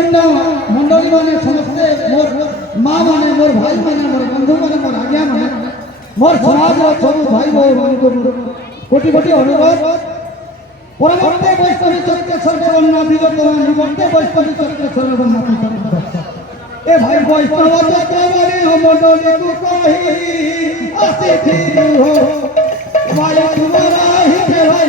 অন্য মন্ডলী মানে সমস্তে মোর মা মানে মোর ভাই মানে মোর বন্ধু মানে মোর আজ্ঞা মানে মোর সমাজের সবু ভাই বোনকে কোটি কোটি অনুরোধ পরবর্তী বৈষ্ণবী চক্রেশ্বর জগন্ন বিগত নিবর্তে বৈষ্ণবী চক্রেশ্বর জগন্নাথ এ ভাই বৈষ্ণব চক্রবর্তী মন্ডলী তু কহি আসি ফিরু হো ভাই তোমারা হি ভাই